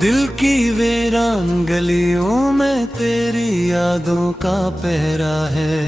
दिल की वीरान गलियों में तेरी यादों का पहरा है।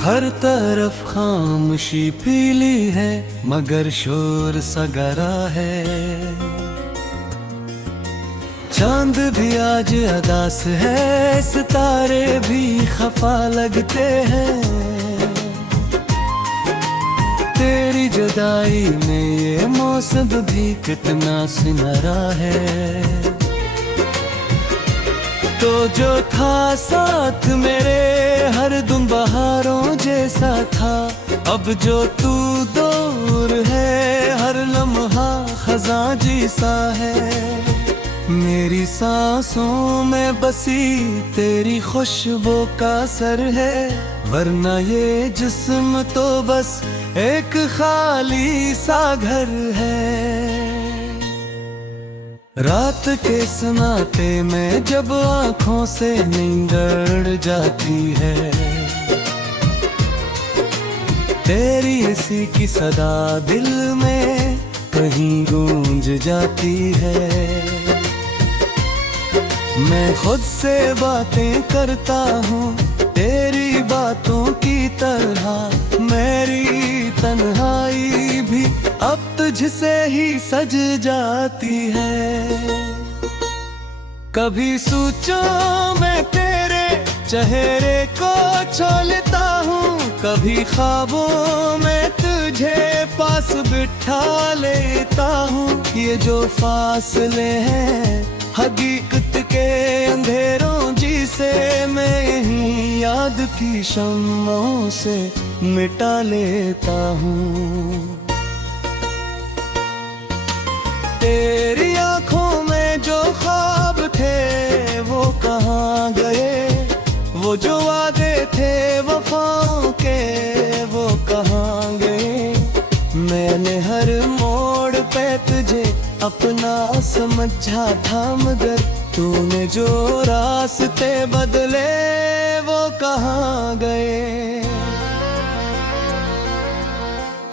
हर तरफ खामोशी फैली है मगर शोर सगरा है। चांद भी आज अदास है, सितारे भी खफा लगते हैं। तेरी जुदाई में ये मौसम भी कितना सुनहरा है। तो जो था साथ मेरे हर दम बहारों जैसा था, अब जो तू दूर है हर लम्हा खज़ां जैसा है। मेरी सांसों में बसी तेरी खुशबू का असर है, वरना ये जिस्म तो बस एक खाली सा घर है। रात के सन्नाटे में जब आँखों से नींद उड़ जाती है, तेरी इसी की सदा दिल में कहीं गूंज जाती है। मैं खुद से बातें करता हूँ तेरी बातों की तरह, मेरी तन्हाई भी अब तुझसे ही सज जाती है। कभी सोचो मैं तेरे चेहरे को छू लेता हूँ, कभी ख्वाबों में तुझे पास बिठा लेता हूँ। ये जो फासले हैं हकीकत के अंधेरों जिसे मैं यही याद की शम्मों से मिटा लेता हूँ। तेरी आँखों में जो ख्वाब थे वो कहाँ गए, वो जो वादे थे वफाओं के वो कहाँ गए। मैंने हर मोड़ पे तुझे अपना समझा था, मगर तूने जो रास्ते बदले वो कहाँ गए।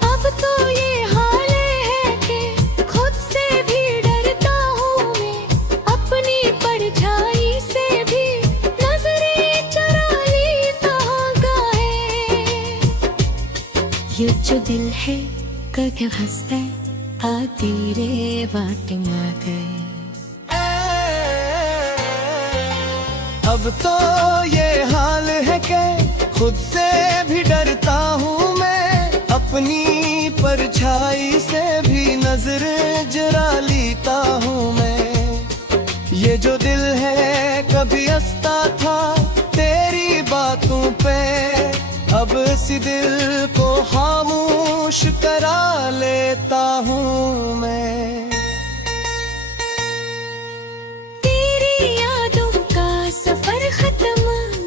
अब तो ये हाल है कि खुद से भी डरता हूँ मैं, अपनी परछाई से भी नजरें चुरा लेता है। ये जो दिल है करके हंसता है आ तेरे बाटे में गए। अब तो ये हाल है कि खुद से भी डरता हूँ मैं, अपनी परछाई से भी नजर चुरा लेता हूँ मैं। ये जो दिल है कभी हंसता था तेरी बातों पे, अब इसी दिल को खामोश करा लेता हूँ मैं। तेरी यादों का सफर खत्म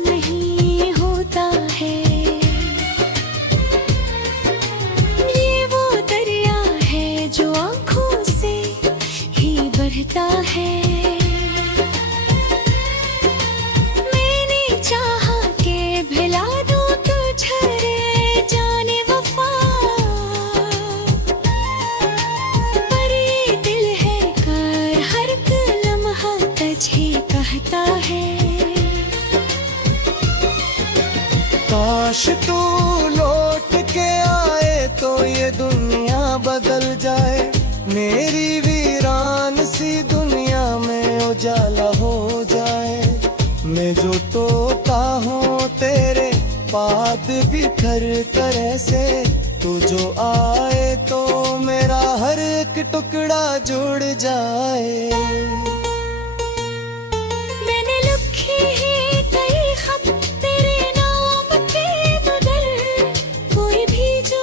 नहीं होता है, ये वो दरिया है जो आँखों से ही बहता है। मैंने चाहा के भिला दूं तुझे जाने वफा, पर ये दिल है कर हर लम्हा तुझे कहता है। काश तू लौट के आए तो ये दुनिया बदल जाए, मेरी वीरान सी दुनिया में उजाला हो जाए। मैं जो तोता हूँ तेरे बात बिखर कर ऐसे, तू जो आए तो मेरा हर एक टुकड़ा जुड़ जाए। मैंने लिखे हैं कई खत तेरे नाम के बदल, कोई भी जो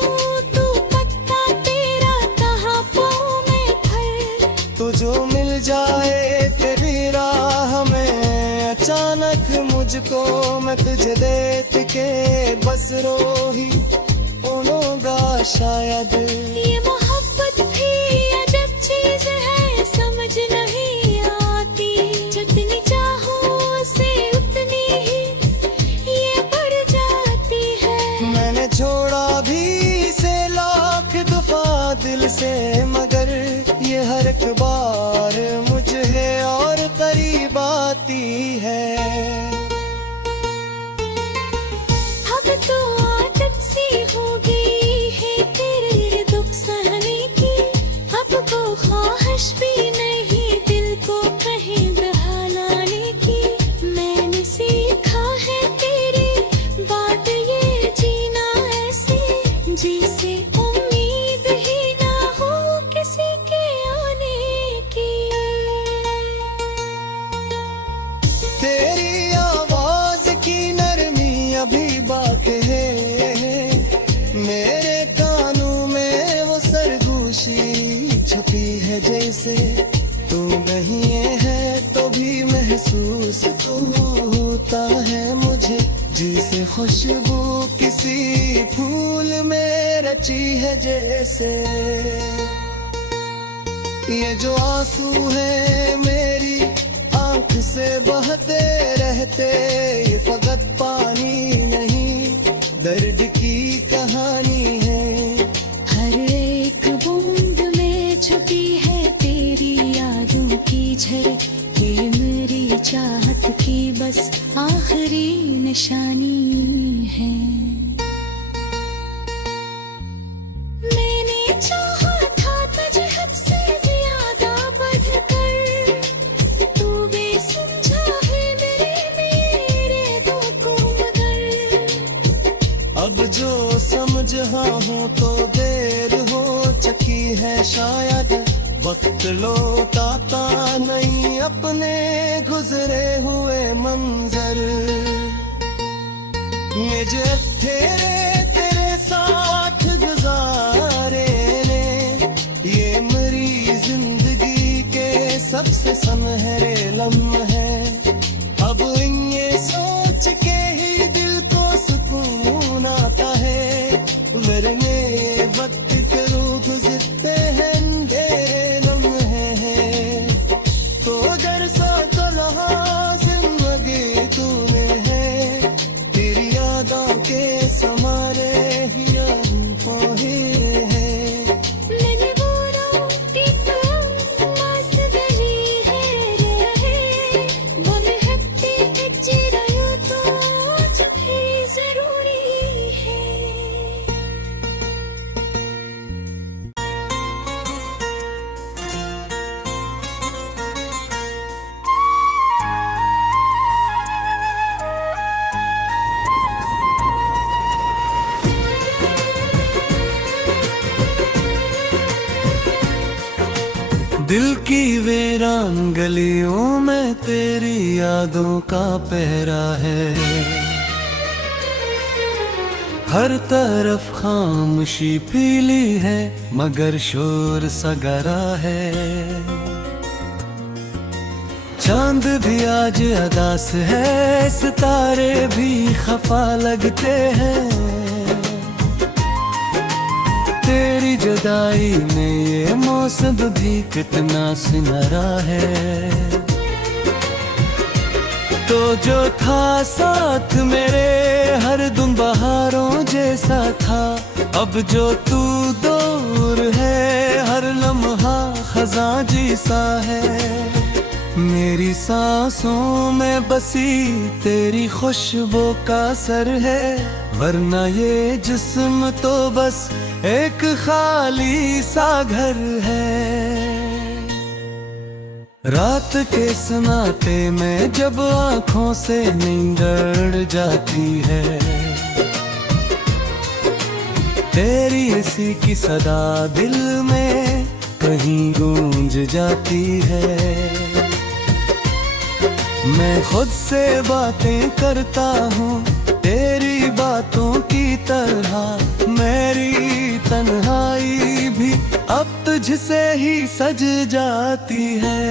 तू पत्ता तेरा कहाँ पाऊँ मैं फल। तू जो मिल जाए तेरी राह में अचानक मुझको, मैं तुझे देख के बस रो ही होगा शायद। ये मोहब्बत भी अजब चीज है समझ नहीं आती, जितनी चाहो उसे उतनी ही ये बढ़ जाती है। मैंने छोड़ा भी से लाख दफा दिल से, मगर ये हर एक रची है जैसे। ये जो आंसू है मेरी आंख से बहते रहते, ये फकत पानी नहीं दर्द की कहानी है। हर एक बूंद में छुपी है तेरी यादों की झलक, ये मेरी चाहत की बस आखिरी निशानी है। मैंने चाहा था तुझे हद से ज्यादा बढ़कर, तू बेसमझा है मेरे दुख को मगर। अब जो समझा हूँ तो देर हो चुकी है शायद, वक्त लौटाता नहीं अपने गुजरे हुए मंजर। ये जो तेरे साथ गुजारे ने, ये मेरी जिंदगी के सबसे सुनहरे लम्हे। अब ये सोच के ही दिल को सुकून आता है, वरने वक्त के रूप गुजरते हैं अंधेरे लम्हे हैं। तो अगर साथ रहा जिंदगी तूने है, तेरी यादों के समारे ही मैंने वो रोटी तो मास गली है रहे, वो मैं हत्ती कच्ची रही तो जो भी जरूरी है। दिल की वीरान गलियों में तेरी यादों का पहरा है। हर तरफ खामोशी पीली है मगर शोर सगरा है। चांद भी आज अदास है, सितारे भी खफा लगते हैं। तेरी जुदाई में ये मौसम भी कितना सुनहरा है। तो जो था साथ मेरे हर दम बहारों जैसा था, अब जो तू दूर है हर लम्हा खजा जैसा है। मेरी सांसों में बसी तेरी खुशबू का असर है, वरना ये जिस्म तो बस एक खाली सा घर है। रात के सन्नाटे में जब आँखों से नींद उड़ जाती है, तेरी इसी की सदा दिल में कहीं गूंज जाती है। मैं खुद से बातें करता हूँ तेरी बातों की तरह, मेरी तन्हाई भी अब तुझसे ही सज जाती है।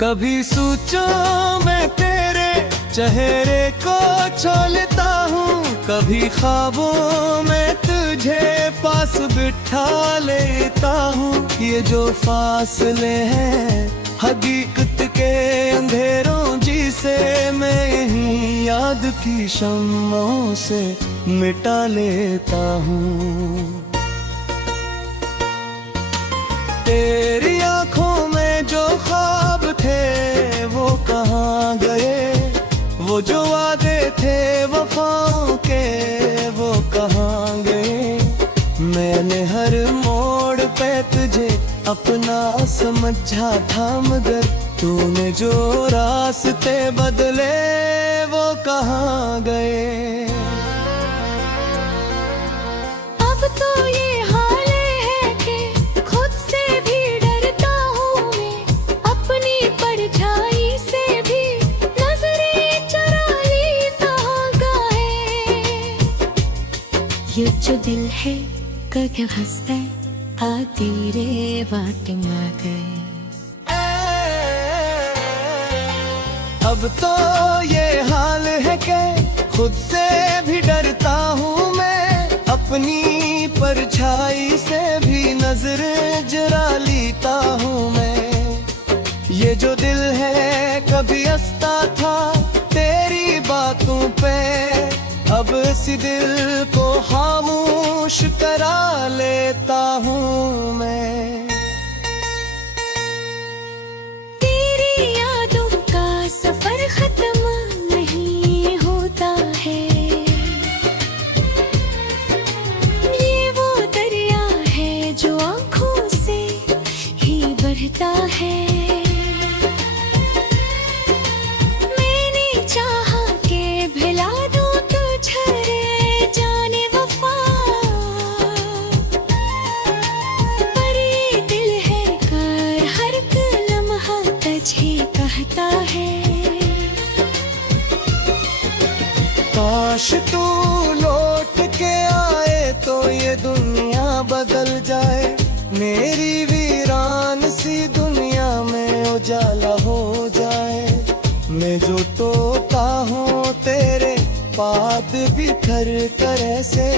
कभी सोचूं मैं तेरे चेहरे को छू लेता हूँ, कभी ख्वाबों में तुझे पास बिठा लेता हूँ। ये जो फासले हैं हकीकत के अंधेरों जिसे मैं यही याद की शम्मों से मिटा लेता हूँ। तेरी आँखों में जो ख्वाब थे वो कहाँ गए, वो जो वादे थे वफाओं के वो कहाँ गए। मैंने हर मोड़ पे तुझे अपना समझा था, मगर तूने जो रास्ते बदले वो कहाँ गए। अब तो ये हाल है कि खुद से भी डरता हूँ मैं, अपनी परछाई से भी नजरें चुरा लेता है। ये जो दिल है करके हंसता है तेरे वाटे में गए। अब तो ये हाल है कि खुद से भी डरता हूँ मैं, अपनी परछाई से भी नजर जरा लेता हूँ मैं। ये जो दिल है कभी हंसता था तेरी बातों पे, अब इसी दिल को खामोश करा लेता हूँ मैं। तेरी यादों का सफर खत्म नहीं होता है, ये वो दरिया है जो आँखों से ही बढ़ता है। मैंने चाहा के भिला दूं तुझे जाने वफा, पर ये दिल है कर हर लम्हा तुझे कहता है। काश तू लौट के आए तो ये दुनिया बदल जाए, मेरी वीरान सी दुनिया में उजाला हो जाए। मैं जो तोता हूँ तेरे पात बिखर कर ऐसे,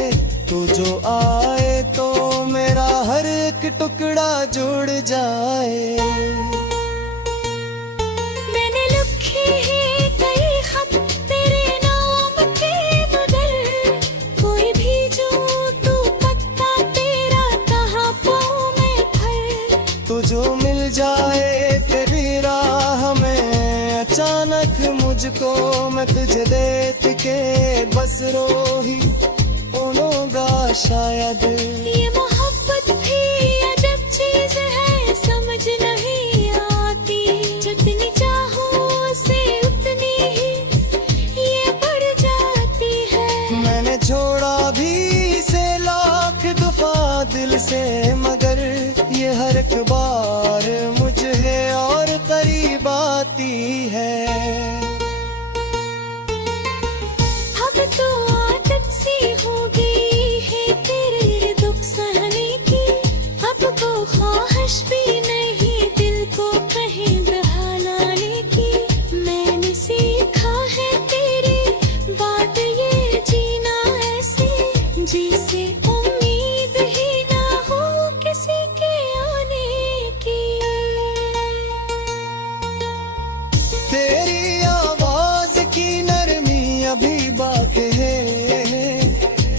तू जो आए तो मेरा हर एक टुकड़ा जुड़ जाए। मैंने लिखे हैं कई खत तेरे नाम के बदल, कोई भी जो तू पत्ता तेरा कहाँ पाऊँ मैं फल। तू जो मिल जाए तेरी राह में अचानक मुझको, मैं तुझे देख के बस रो ही होगा शायद। ये मोहब्बत भी अजब चीज है समझ नहीं आती, जितनी चाहो उसे उतनी ही ये बढ़ जाती है। मैंने छोड़ा भी इसे लाख दफा दिल से, मगर ये हर एक बार मुझे और करीब आती है। अब तो आदत सी हो गई है तेरे दुख सहने की, अब को ख्वाहिश भी नहीं दिल को कहीं बहलाने की। मैंने सीखा है तेरी बात ये जीना ऐसे, जिसे उम्मीद ही ना हो किसी के आने की। तेरी आवाज की नरमी अभी बाकी है,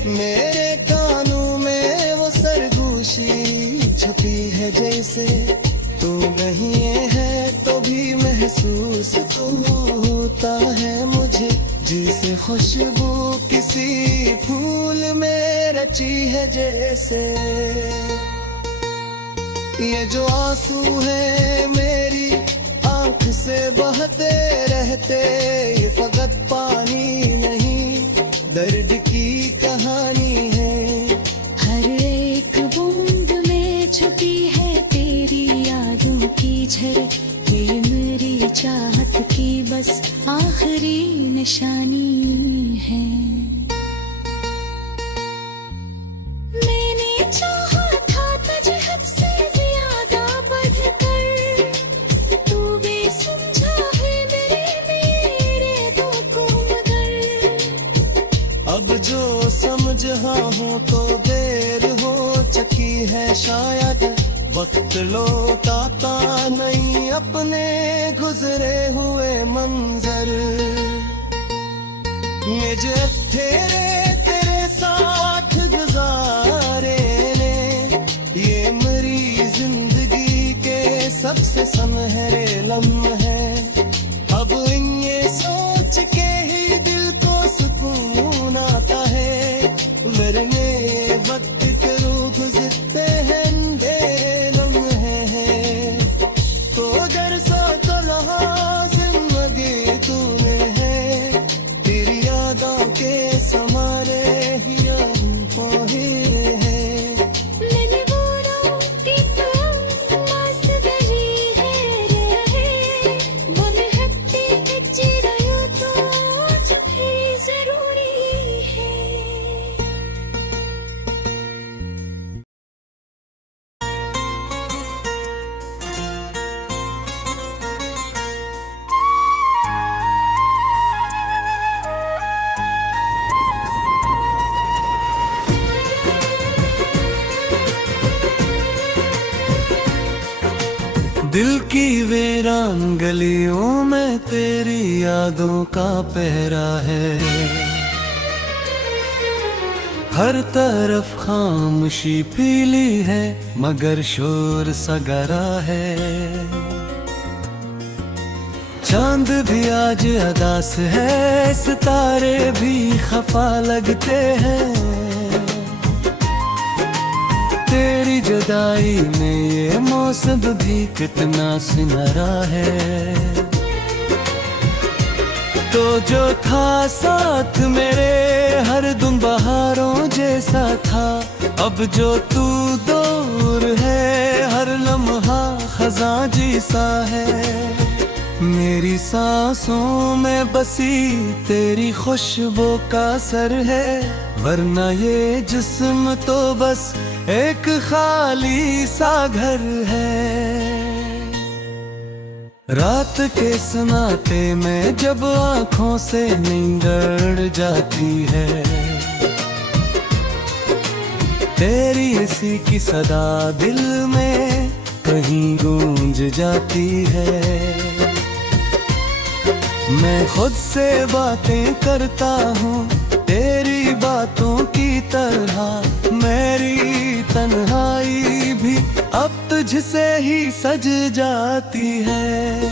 मेरे कानों में वो सरगोशी छुपी है जैसे। तू नहीं है तो भी महसूस तो होता है मुझे, जिसे खुशबू किसी फूल में रची है जैसे। ये जो आंसू है मेरी आंख से बहते रहते, ये फकत पानी नहीं दर्द की कहानी है। हर एक बूंद में छुपी है तेरी यादों की झलक, ये मेरी चाहत की बस आखिरी निशानी है। मैंने चाहा था तुझे हद से ज्यादा बढ़कर, तू बेसमझा है मेरे दुखों मगर। अब जो समझा हूँ तो देर हो चुकी है शायद, वक्त लौटाता नहीं अपने गुजरे हुए मंजर। ये जो तेरे साथ गुजारे ने, ये मेरी जिंदगी के सबसे सुनहरे लम्हे। अब ये सोच के ही दिल को सुकून आता है, वरने वक्त के रूप गुजरते हैं अंधेरे लम्हे हैं। तो अगर सोचो लहा जिंदगी तूने है, तेरी यादों के समा दिल की वीरान गलियों में तेरी यादों का पहरा है, हर तरफ खामोशी पीली है मगर शोर सगरा है। चांद भी आज अदास है, सितारे भी खफा लगते हैं, तेरी जुदाई में ये मौसम भी कितना सुनहरा है। तो जो था साथ मेरे हर दम बहारों जैसा था, अब जो तू दूर है हर लम्हा खज़ां जैसा है। मेरी सांसों में बसी तेरी खुशबू का असर है, वरना ये जिस्म तो बस एक खाली सा घर है। रात के सन्नाटे में जब आँखों से नींद उड़ जाती है, तेरी हंसी की सदा दिल में कहीं गूंज जाती है। मैं खुद से बातें करता हूँ तेरी बातों की तरह, मेरी तन्हाई भी अब तुझसे ही सज जाती है।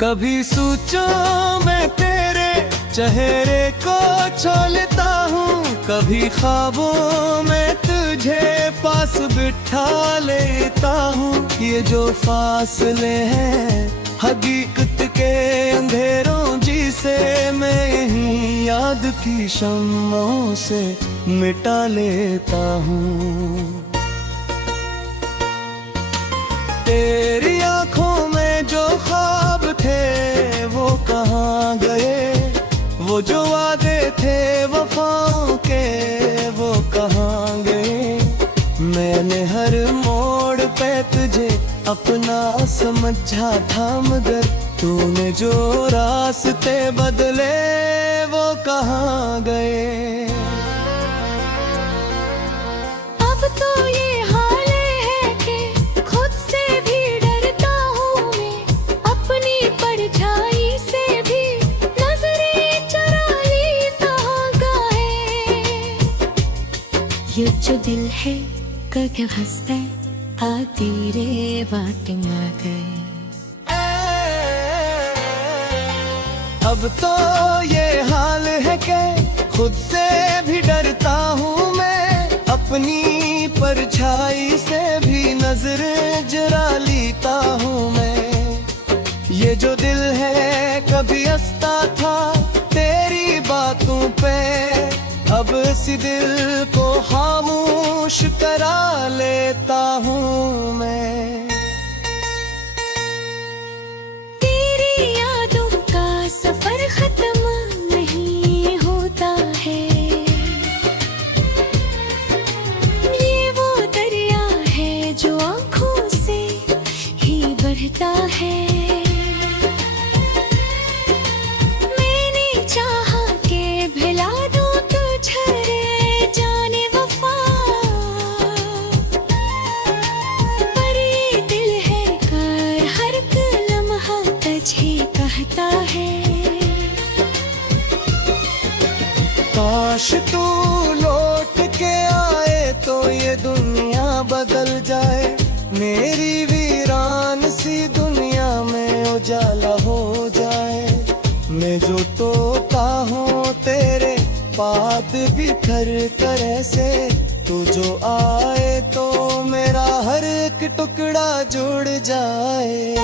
कभी सोचूं मैं तेरे चेहरे को छू लेता हूँ, कभी ख्वाबों में तुझे पास बिठा लेता हूँ। ये जो फासले हैं हकीकत के अंधेरों जिसे मैं ही याद की शम्मों से मिटा लेता हूँ। तेरी आँखों में जो ख्वाब थे वो कहाँ गए, वो जो वादे थे वफाओं के वो कहाँ गए। मैंने हर मोड़ पे तुझे अपना समझा था, मगर तूने जो रास्ते बदले वो कहाँ गए। अब तो ये हाल है कि खुद से भी डरता हूँ मैं, अपनी परछाई से भी नजरें चुरा लेता है। ये जो दिल है कभी हंसता तेरे बात न गए। अब तो ये हाल है कि खुद से भी डरता हूँ मैं, अपनी परछाई से भी नजर चुरा लेता हूँ मैं। ये जो दिल है कभी हंसता था तेरी बातों पे, अब इसी दिल को खामोश करा लेता हूँ मैं। तेरी यादों का सफर खत्म नहीं होता है, ये वो दरिया है जो आँखों से ही बढ़ता है। मैंने चाहा के भिला दूं तुझे जाने वफा, पर ये दिल है कर हर लम्हा तुझे कहता है। काश तू लौट के आए तो ये दुनिया बदल जाए, मेरी वीरान सी दुनिया में उजाला हो जाए। मैं जो तोता हूँ तेरे पात बिखर कर ऐसे, तू जो आए तो मेरा हर एक टुकड़ा जुड़ जाए।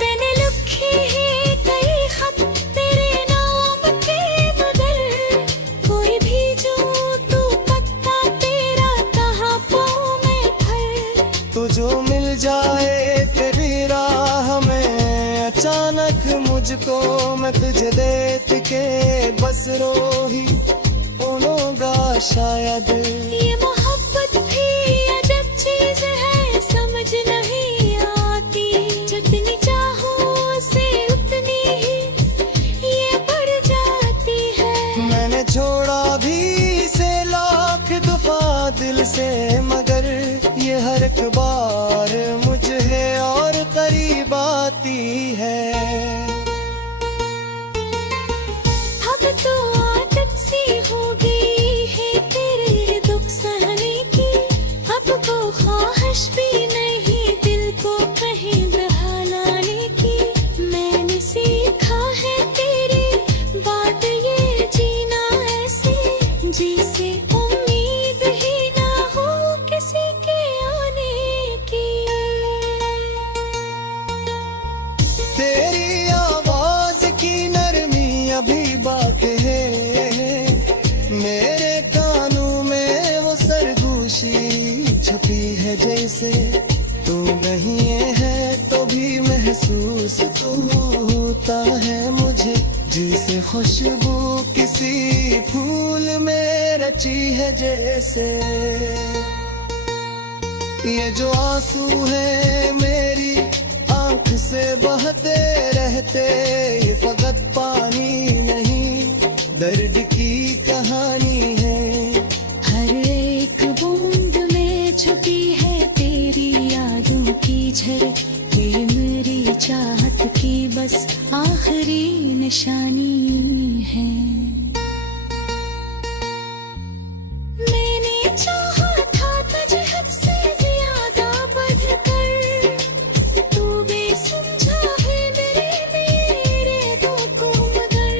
मैंने लिखे हैं कई खत तेरे नाम के बदल, कोई भी जो तू पत्ता तेरा कहाँ पाऊँ मैं फल। तू जो मिल जाए तेरी राह में अचानक मुझको, मैं तुझे देख के बस रो ही होगा शायद। ये मोहब्बत भी अजब चीज है समझ नहीं आती, जितनी चाहो उसे उतनी ही ये बढ़ जाती है। मैंने छोड़ा भी से लाख दफा दिल से, मगर ये हर एक है जैसे तू नहीं है तो भी महसूस तो होता है मुझे, जैसे खुशबू किसी फूल में रची है जैसे। ये जो आंसू है मेरी आंख से बहते रहते, ये फकत पानी नहीं दर्द की कहानी है। हर एक बूंद में छुपी है तेरी यादों की झलक, ये मेरी चाहत की बस आखिरी निशानी है। मैंने चाहा था तुझे हद से ज्यादा बढ़कर, तू बेसमझा है मेरे दिल को मगर।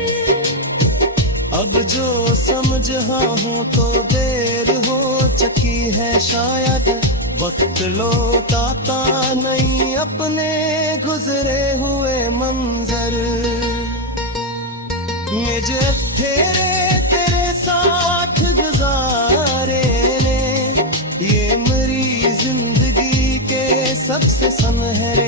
अब जो समझा हूँ तो देर हो चुकी है शायद, वक्त लौटाता नहीं अपने गुजरे हुए मंजर। ये जो तेरे साथ गुजारे ने, ये मेरी जिंदगी के सबसे सुनहरे